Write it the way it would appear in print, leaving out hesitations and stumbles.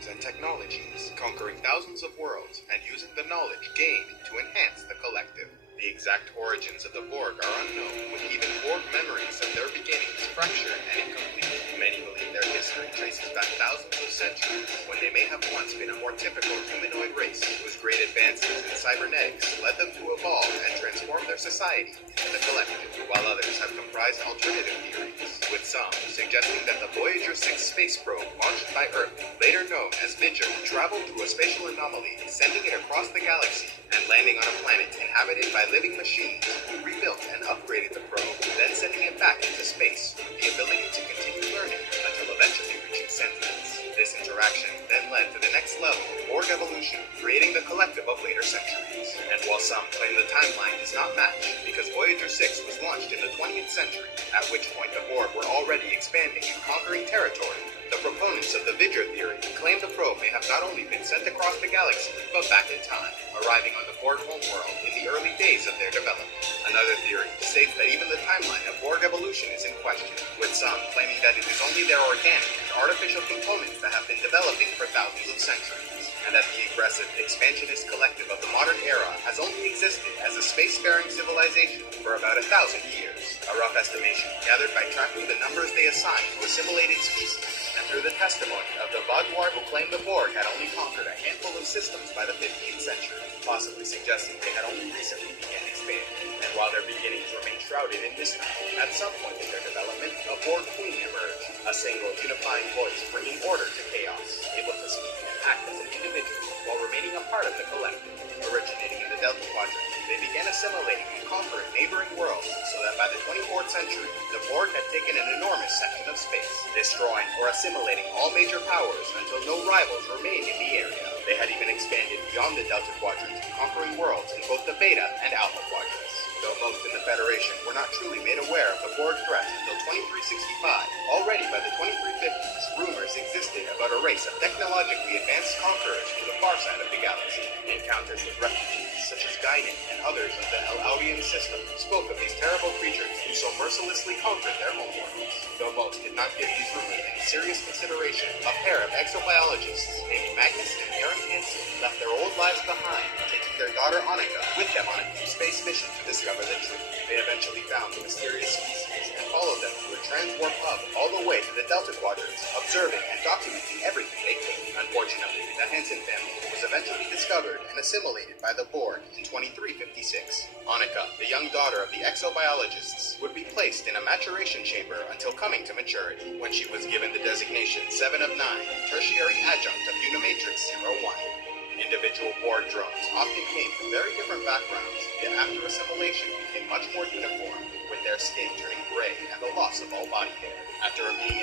systems and technologies, conquering thousands of worlds and using the knowledge gained to enhance the collective. The exact origins of the Borg are unknown, with even Borg memories of their beginnings fractured and incomplete. Many believe their history traces back thousands of centuries, when they may have once been a more typical humanoid race, whose great advances in cybernetics led them to evolve and transform their society into the collective, while others have comprised alternative theories, with some suggesting that the Voyager 6 space probe launched by Earth, later known as Vidger, traveled through a spatial anomaly, sending it across the galaxy and landing on a planet inhabited by living machines who rebuilt and upgraded the probe, then sending it back into space with the ability to continue learning until eventually reaching sentience. This interaction then led to the next level, Borg evolution, creating the collective of later centuries. And while some claim the timeline does not match, because Voyager 6 was launched in the 20th century, at which point the Borg were already expanding and conquering territory, the proponents of the Vidger theory claim the probe may have not only been sent across the galaxy, but back in time, arriving on the Borg homeworld in the early days of their development. Another theory states that even the timeline of Borg evolution is in question, with some claiming that it is only their organic and artificial components that have been developing for thousands of centuries, and that the aggressive, expansionist collective of the modern era has only existed as a spacefaring civilization for about 1,000 years. A rough estimation gathered by tracking the numbers they assign to assimilated species, and through the testimony of the Vaguard who claimed the Borg had only conquered a handful of systems by the 15th century, possibly suggesting they had only recently began expanding. And while their beginnings remain shrouded in mystery, at some point in their development, a Borg queen emerged, a single unifying voice bringing order to chaos, able to speak and act as an individual while remaining a part of the collective. Originating in the Delta Quadrant, they began assimilating and conquering neighboring worlds, so that by the 24th century, the Borg had taken an enormous section of space, destroying or assimilating all major powers until no rivals remained in the area. They had even expanded beyond the Delta Quadrant, conquering worlds in both the Beta and Alpha quadrants. Though most in the Federation were not truly made aware of the Borg threat until 2365, already by the 2350s, rumors existed about a race of technologically advanced conquerors from the far side of the galaxy. Encounters with refugees, such as Guinan and others of the El-Aurian system, spoke of these terrible creatures who so mercilessly conquered their homeworlds. Though most did not give these rumors any serious consideration, a pair of exobiologists named Magnus and Aaron Hansen left their old lives behind, taking their daughter Annika with them on a deep space mission to discover the truth. They eventually found the mysterious species and followed them through a transwarp hub all the way to the Delta Quadrants, observing and documenting everything they could. Unfortunately, the Hansen family was eventually discovered and assimilated by the Borg in 2356. Annika, the young daughter of the exobiologists, would be placed in a maturation chamber until coming to maturity, when she was given the designation 7 of 9, tertiary adjunct of Unimatrix 01. Individual Borg drones often came from very different backgrounds, yet after assimilation became much more uniform, with their skin turning gray and the loss of all body hair. After being